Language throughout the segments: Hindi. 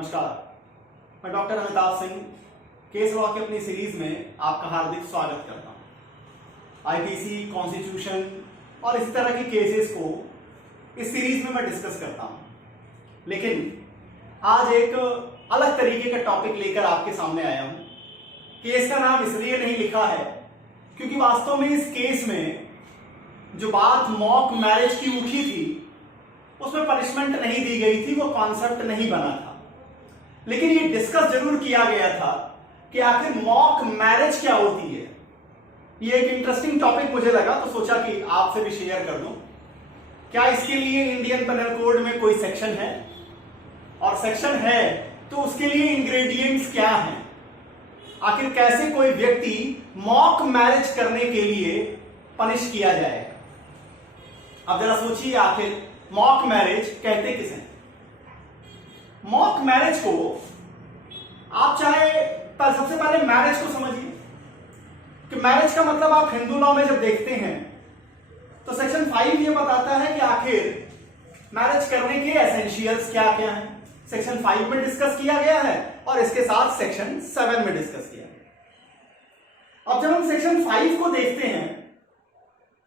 नमस्कार, मैं doctor Amitabh Singh case law की अपनी सीरीज में आपका हार्दिक स्वागत करता हूं। आईपीसी, कॉन्स्टिट्यूशन और इसी तरह की केसेस को इस सीरीज में मैं डिस्कस करता हूं, लेकिन आज एक अलग तरीके का टॉपिक लेकर आपके सामने आया हूं। केस का नाम इसलिए नहीं लिखा है क्योंकि वास्तव में इस केस में जो बात मॉक मैरिज की उठी थी उसमें पनिशमेंट नहीं दी गई थी, वो कॉन्सेप्ट नहीं बना था, लेकिन ये डिस्कस जरूर किया गया था कि आखिर मॉक मैरिज क्या होती है। ये एक इंटरेस्टिंग टॉपिक मुझे लगा तो सोचा कि आपसे भी शेयर कर दूं। क्या इसके लिए इंडियन पेनल कोड में कोई सेक्शन है, और सेक्शन है तो उसके लिए इंग्रेडिएंट्स क्या हैं, आखिर कैसे कोई व्यक्ति मॉक मैरिज करने के लिए पनिश किया जाएगा। अब जरा सोचिए, आखिर मॉक मैरिज कहते किसे हैं? मॉक मैरिज को आप चाहे सबसे पहले मैरिज को समझिए कि मैरिज का मतलब आप हिंदू लॉ में जब देखते हैं तो सेक्शन 5 ये बताता है कि आखिर मैरिज करने के एसेंशियल्स क्या क्या हैं। सेक्शन 5 में डिस्कस किया गया है और इसके साथ सेक्शन 7 में डिस्कस किया गया। अब जब हम सेक्शन 5 को देखते हैं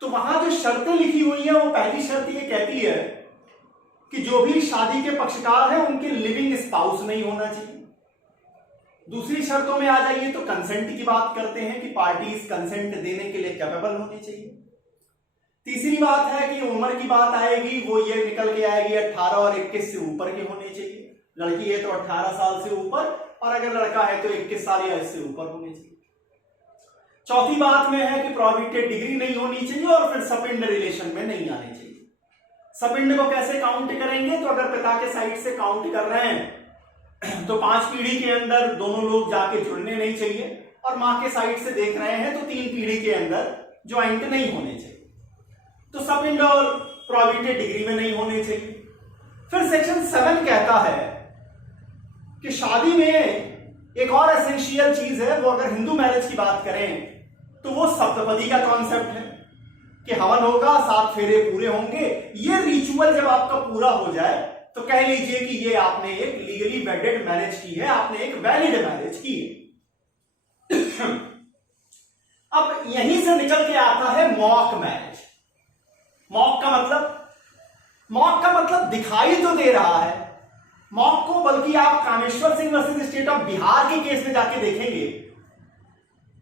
तो वहां जो शर्तें लिखी हुई है, वो पहली शर्त ये कहती है कि जो भी शादी के पक्षकार हैं उनके लिविंग स्पाउस नहीं होना चाहिए। दूसरी शर्तों में आ जाइए तो कंसेंट की बात करते हैं कि पार्टीज कंसेंट देने के लिए कैपेबल होनी चाहिए। तीसरी बात है कि उम्र की बात आएगी, वो ये निकल के आएगी 18 और 21 से ऊपर के होने चाहिए। लड़की है तो 18 साल से ऊपर, और अगर लड़का है तो 21 साल या इससे ऊपर होने चाहिए। चौथी बात में है कि प्रोहिबिटेड डिग्री नहीं होनी चाहिए, और फिर सपिंड रिलेशन में नहीं आने चाहिए। सपिंड को कैसे काउंट करेंगे? तो अगर पिता के साइड से काउंट कर रहे हैं तो 5 पीढ़ी के अंदर दोनों लोग जाके जुड़ने नहीं चाहिए, और मां के साइड से देख रहे हैं तो 3 पीढ़ी के अंदर ज्वाइंट नहीं होने चाहिए। तो सपिंड और प्रोहिबिटेड डिग्री में नहीं होने चाहिए। फिर सेक्शन 7 कहता है कि शादी में एक और एसेंशियल चीज है, वो अगर हिंदू मैरिज की बात करें तो वो सप्तपदी का कॉन्सेप्ट है कि हवन होगा, 7 फेरे पूरे होंगे। ये रिचुअल जब आपका पूरा हो जाए तो कह लीजिए कि ये आपने एक लीगली वेडेड मैरिज की है, आपने एक वैलिड मैरिज की है। अब यहीं से निकल के आता है मॉक मैरिज। मॉक का मतलब दिखाई तो दे रहा है। मॉक को बल्कि आप Kameshwar Singh versus state of Bihar के केस में जाके देखेंगे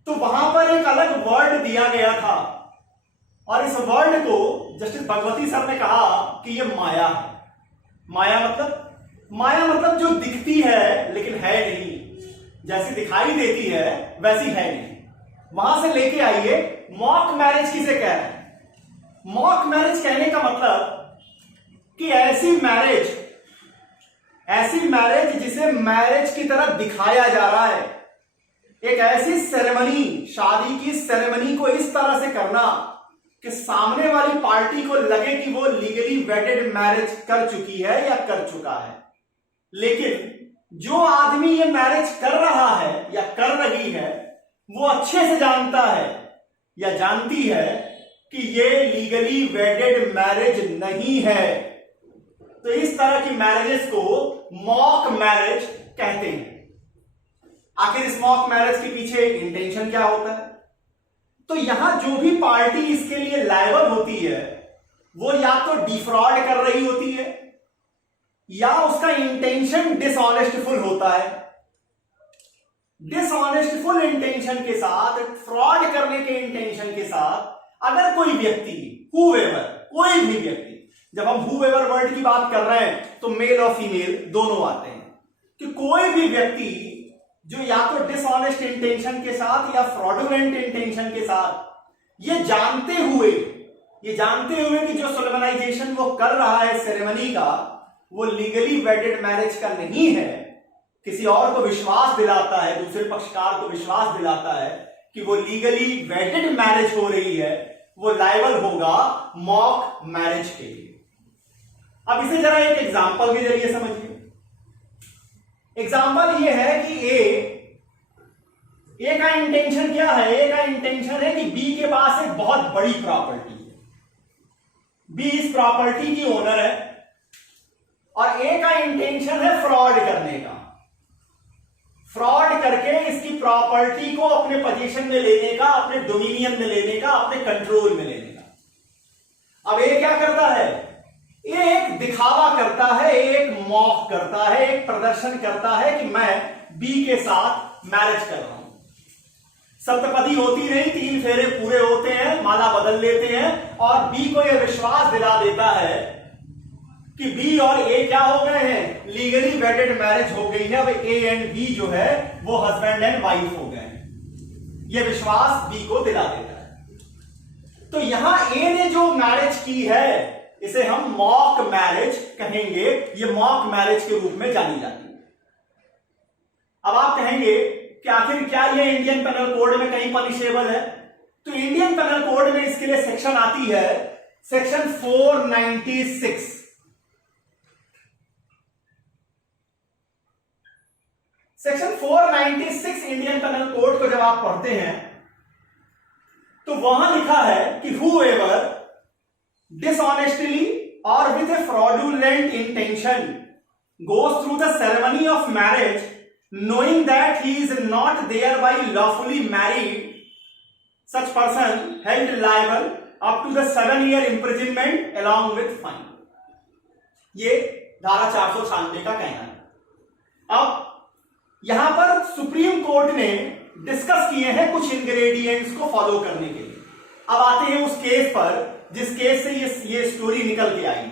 तो वहां पर एक अलग वर्ड दिया गया था, और इस वर्ड को जस्टिस भगवती सर ने कहा कि यह माया है। माया मतलब जो दिखती है लेकिन है नहीं, जैसी दिखाई देती है वैसी है नहीं। वहां से लेके आइए मॉक मैरिज किसे कह रहे हैं। मॉक मैरिज कहने का मतलब कि ऐसी मैरिज जिसे मैरिज की तरह दिखाया जा रहा है, एक ऐसी सेरेमनी, शादी की सेरेमनी को इस तरह से करना कि सामने वाली पार्टी को लगे कि वो लीगली वेडेड मैरिज कर चुकी है या कर चुका है, लेकिन जो आदमी ये मैरिज कर रहा है या कर रही है वो अच्छे से जानता है या जानती है कि ये लीगली वेडेड मैरिज नहीं है। तो इस तरह की मैरिजेस को मॉक मैरिज कहते हैं। आखिर इस मॉक मैरिज के पीछे इंटेंशन क्या होता है? तो यहां जो भी पार्टी इसके लिए लायबल होती है वो या तो डिफ्रॉड कर रही होती है या उसका इंटेंशन डिसऑनेस्टफुल होता है। डिसऑनेस्टफुल इंटेंशन के साथ, फ्रॉड करने के इंटेंशन के साथ अगर कोई व्यक्ति, कोई भी व्यक्ति, जब हम हुएवर वर्ड की बात कर रहे हैं तो मेल और फीमेल दोनों आते हैं, कि कोई भी व्यक्ति जो या तो डिसऑनेस्ट इंटेंशन के साथ या फ्रॉडुलेंट इंटेंशन के साथ ये जानते हुए कि जो सोलेमनाइजेशन वो कर रहा है सेरेमनी का, वो लीगली वेडेड मैरिज का नहीं है, किसी और को विश्वास दिलाता है, दूसरे पक्षकार को विश्वास दिलाता है कि वो लीगली वेडेड मैरिज हो रही है, वो लायबल होगा मॉक मैरिज के लिए। अब इसे जरा एक एग्जांपल के जरिए समझिए। एग्जाम्पल ये है कि ए का इंटेंशन क्या है? ए का इंटेंशन है कि बी के पास एक बहुत बड़ी प्रॉपर्टी है, बी इस प्रॉपर्टी की ओनर है, और ए का इंटेंशन है फ्रॉड करने का। प्रॉपर्टी को अपने पोजीशन में लेने का, अपने डोमिनियन में लेने का, अपने कंट्रोल में लेने का। अब ये क्या करता है? ये एक दिखावा करता है, एक मॉक करता है, एक प्रदर्शन करता है कि मैं बी के साथ मैरिज कर रहा हूं। सप्तपदी होती नहीं, 3 फेरे पूरे होते हैं, माला बदल लेते हैं और बी को यह विश्वास दिला देता है कि बी और ए क्या हो गए हैं, लीगली वेडेड मैरिज हो गई है। अब ए एंड बी जो है वो हस्बैंड एंड वाइफ हो गए हैं। यह विश्वास बी को दिला देता है। तो यहां ए ने जो मैरिज की है इसे हम मॉक मैरिज कहेंगे। यह मॉक मैरिज के रूप में जानी जाती है। अब आप कहेंगे कि आखिर क्या यह इंडियन पेनल कोड में कहीं पनिशेबल है? तो इंडियन पेनल कोड में इसके लिए सेक्शन आती है, section 496। Section 496 Indian penal code को जब आप पढ़ते हैं तो वहां लिखा है कि whoever dishonestly or with a fraudulent intention goes through the ceremony of marriage knowing that he is not thereby lawfully married, such person held liable up to the 7-year imprisonment along with fine। ये धारा 496 का कहना है। अब यहां पर सुप्रीम कोर्ट ने डिस्कस किए हैं कुछ इंग्रेडिएंट्स को फॉलो करने के लिए। अब आते हैं उस केस पर जिस केस से ये स्टोरी निकल के आई है।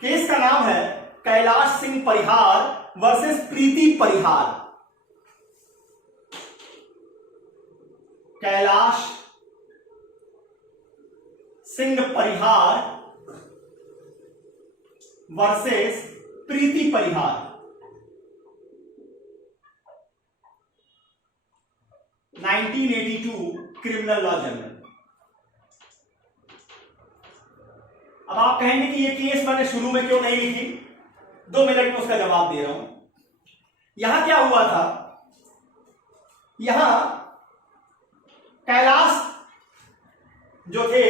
केस का नाम है कैलाश सिंह परिहार वर्सेस प्रीति परिहार। कैलाश सिंह परिहार वर्सेस प्रीति परिहार। 1982 क्रिमिनल लॉ जर्नल। अब आप कहेंगे कि ये केस मैंने शुरू में क्यों नहीं लिखी? 2 मिनट में उसका जवाब दे रहा हूं। यहां क्या हुआ था? यहां कैलाश जो थे,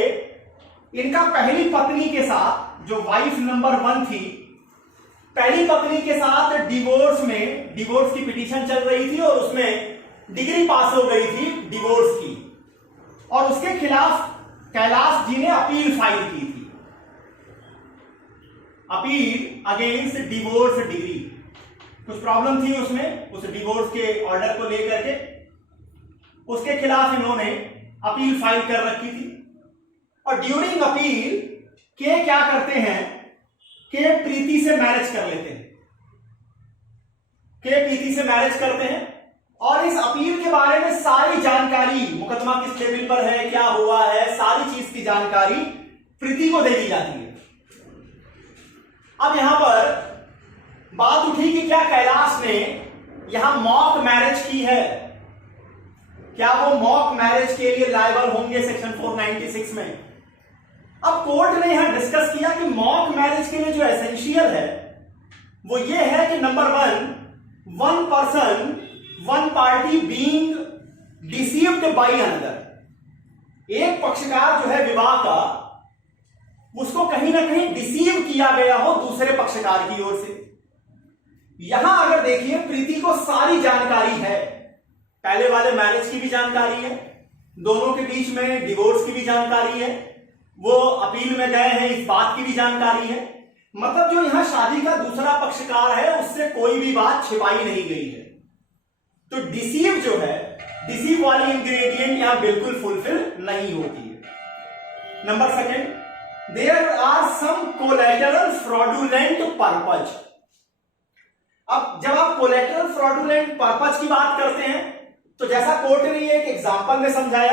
इनका पहली पत्नी के साथ, जो वाइफ नंबर 1 थी, पहली पत्नी के साथ डिवोर्स की पिटीशन चल रही थी और उसमें डिग्री पास हो गई थी डिवोर्स की, और उसके खिलाफ कैलाश जी ने अपील फाइल की थी। Appeal against divorce degree. कुछ प्रॉब्लम थी उसमें, उस डिवोर्स के ऑर्डर को लेकर के उसके खिलाफ इन्होंने अपील फाइल कर रखी थी। और ड्यूरिंग अपील के क्या करते हैं कि प्रीति से मैरिज कर लेते हैं। के प्रीति से मैरिज करते हैं और इस अपील के बारे में सारी जानकारी, मुकदमा किस लेवल पर है, क्या हुआ है, सारी चीज की जानकारी प्रीति को दे दी जाती है। अब यहां पर बात उठी कि क्या कैलाश ने यहां मॉक मैरिज की है, क्या वो मॉक मैरिज के लिए लायबल होंगे सेक्शन 496 में। अब कोर्ट ने यहां डिस्कस किया कि मॉक मैरिज के लिए जो एसेंशियल है वो ये है कि number 1 person, 1 party being deceived by another. एक पक्षकार जो है विवाह का, उसको कहीं ना कहीं डिसीव किया गया हो दूसरे पक्षकार की ओर से। यहां अगर देखिए प्रीति को सारी जानकारी है, पहले वाले मैरिज की भी जानकारी है, दोनों के बीच में डिवोर्स की भी जानकारी है, वो अपील में गए हैं इस बात की भी जानकारी है। मतलब जो यहां शादी का दूसरा पक्षकार है उससे कोई भी बात छिपाई नहीं गई है। तो डिसीव जो है, डिसीव वाली इंग्रेडिएंट यहां बिल्कुल फुलफिल नहीं होती है। Number 2, there are some collateral fraudulent purpose. अब जब आप कोलैटरल फ्रॉडुलेंट पर्पज की बात करते हैं तो जैसा कोर्ट ने एक एग्जांपल में समझाया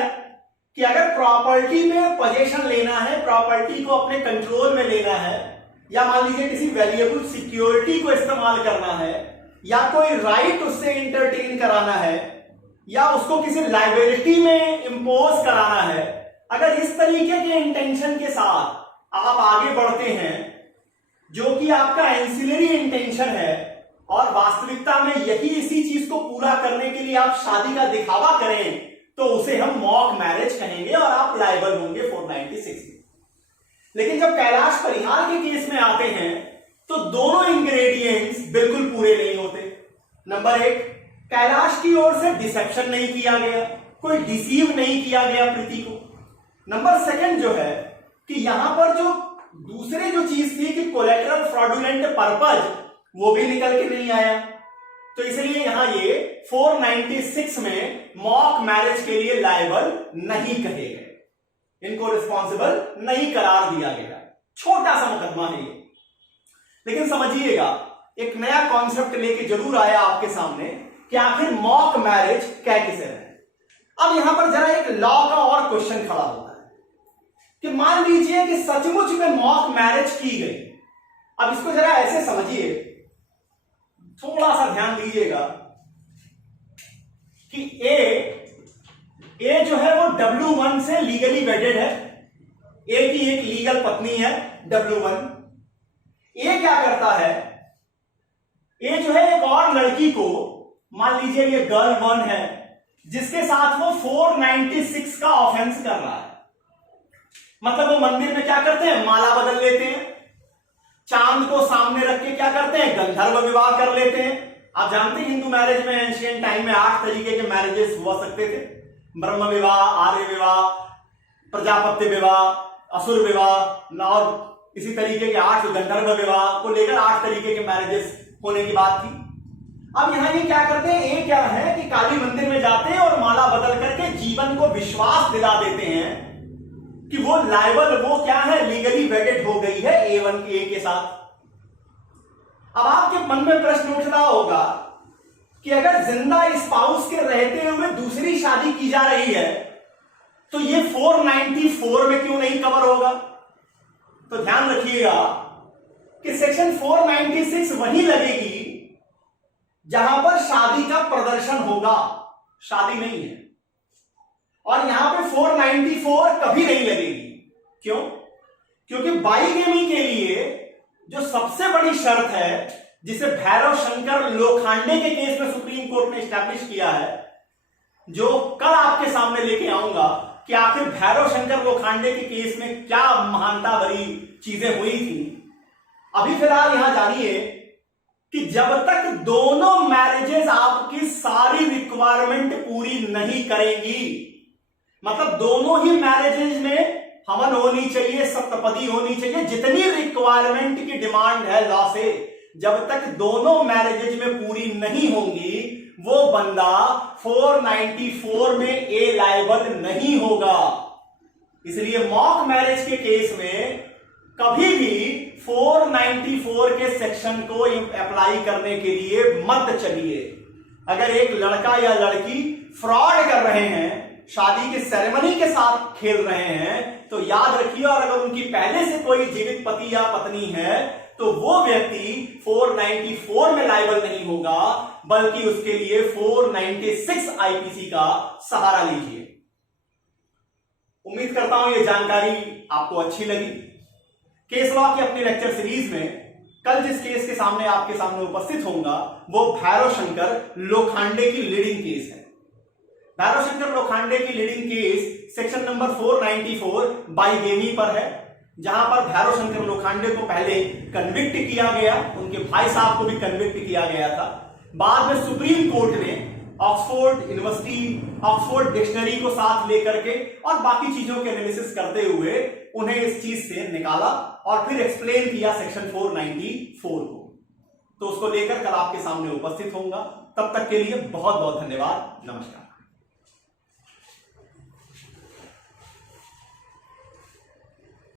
कि अगर प्रॉपर्टी में पोजीशन लेना है, प्रॉपर्टी को अपने कंट्रोल में लेना है, या मान लीजिए किसी वैल्यूएबल सिक्योरिटी को इस्तेमाल करना है, या कोई राइट उससे इंटरटेन कराना है, या उसको किसी लायबिलिटी में इंपोज कराना है, अगर इस तरीके के इंटेंशन के साथ आप आगे बढ़ते हैं जो कि आपका एंसिलरी इंटेंशन है और वास्तविकता में यही इसी चीज को पूरा करने के लिए आप शादी का दिखावा करें, तो उसे हम मॉक मैरिज कहेंगे और आप लायबल होंगे 496 में। लेकिन जब कैलाश परिहार के केस में आते हैं तो दोनों इंग्रेडिएंट्स बिल्कुल पूरे नहीं होते। नंबर 1, कैलाश की ओर से डिसेप्शन नहीं किया गया, कोई डिसीव नहीं किया गया प्रीति को। नंबर सेकंड जो है कि यहां पर जो दूसरी जो चीज थी कि कोलेटरल फ्रॉडुलेंट पर्पज, वो भी निकल के नहीं आया। तो इसलिए यहां ये 496 में मॉक मैरिज के लिए लायबल नहीं कहे गए, इनको रिस्पॉन्सिबल नहीं करार दिया गया। छोटा सा मुकदमा है ये, लेकिन समझिएगा एक नया कॉन्सेप्ट लेके जरूर आया आपके सामने कि आखिर मॉक मैरिज कह किसे रहे। अब यहां पर जरा एक लॉ का और क्वेश्चन खड़ा होता है कि मान लीजिए कि सचमुच में मॉक मैरिज की गई। अब इसको जरा ऐसे समझिए, थोड़ा सा ध्यान दीजिएगा कि ए जो है वो W1 से लीगली वेडेड है, ए की एक लीगल पत्नी है W1। ए क्या करता है, ए जो है एक और लड़की को, मान लीजिए ये गर्ल 1 है, जिसके साथ वो 496 का ऑफेंस कर रहा है। मतलब वो मंदिर में क्या करते हैं, माला बदल लेते हैं, चांद को सामने रख के क्या करते हैं, गंधर्व विवाह कर लेते हैं। आप जानते हैं हिंदू मैरिज में एंशिएंट टाइम में 8 तरीके के मैरिजेस हुआ सकते थे, ब्रह्म विवाह, आर्य विवाह, प्रजापत्य विवाह, असुर विवाह और इसी तरीके के 8 गंधर्व विवाह को लेकर 8 तरीके के मैरिजेस होने की बात थी। अब यहां ये क्या करते हैं, ये क्या है कि काली मंदिर में जाते हैं और माला बदल करके जीवन को विश्वास दिला देते हैं कि वो लायबल, वो क्या है, लीगली वेडेड हो गई है A1 के साथ। अब आपके मन में प्रश्न उठ रहा होगा कि अगर जिंदा स्पाउस के रहते हुए दूसरी शादी की जा रही है तो ये 494 में क्यों नहीं कवर होगा। तो ध्यान रखिएगा कि सेक्शन 496 वहीं लगेगी जहां पर शादी का प्रदर्शन होगा, शादी नहीं है। और यहां पे 494 कभी नहीं लगेगी। क्यों? क्योंकि बाईगेमी के लिए जो सबसे बड़ी शर्त है, जिसे भैरव शंकर लोखंडे के केस में सुप्रीम कोर्ट ने स्टैब्लिश किया है, जो कल आपके सामने लेके आऊंगा कि आखिर भैरव शंकर लोखंडे के केस में क्या महानता भरी चीजें हुई थी। अभी फिलहाल यहां जानिए कि जब तक दोनों मैरिजेस आपकी सारी रिक्वायरमेंट पूरी नहीं करेंगी, मतलब दोनों ही मैरिजेज में हवन होनी चाहिए, सप्तपदी होनी चाहिए, जितनी रिक्वायरमेंट की डिमांड है लॉ से, जब तक दोनों मैरिजेज में पूरी नहीं होंगी वो बंदा 494 में ए लायबल नहीं होगा। इसलिए मॉक मैरिज के केस में कभी भी 494 के सेक्शन को अप्लाई करने के लिए मत चलिए। अगर एक लड़का या लड़की फ्रॉड कर रहे हैं, शादी के सेरेमनी के साथ खेल रहे हैं, तो याद रखिए, और अगर उनकी पहले से कोई जीवित पति या पत्नी है तो वो व्यक्ति 494 में लायबल नहीं होगा, बल्कि उसके लिए 496 आईपीसी का सहारा लीजिए। उम्मीद करता हूं ये जानकारी आपको अच्छी लगी। केस लॉ की अपनी लेक्चर सीरीज में कल जिस केस के सामने आपके सामने उपस्थित होऊंगा वो भैरव शंकर लोखंडे की लीडिंग केस है। भैरव शंकर लोखंडे की लीडिंग केस सेक्शन नंबर 494 बाईगेमी पर है, जहां पर भैरव शंकर लोखंडे को पहले कन्विक्ट किया गया, उनके भाई साहब को भी कन्विक्ट किया गया था। बाद में सुप्रीम कोर्ट ने ऑक्सफोर्ड यूनिवर्सिटी, ऑक्सफोर्ड डिक्शनरी को साथ लेकर के और बाकी चीजों के एनालिसिस करते हुए उन्हें इस चीज से निकाला और फिर एक्सप्लेन किया सेक्शन 494 को। तो उसको लेकर कल आपके सामने उपस्थित होऊंगा। तब तक के लिए बहुत बहुत धन्यवाद। नमस्कार।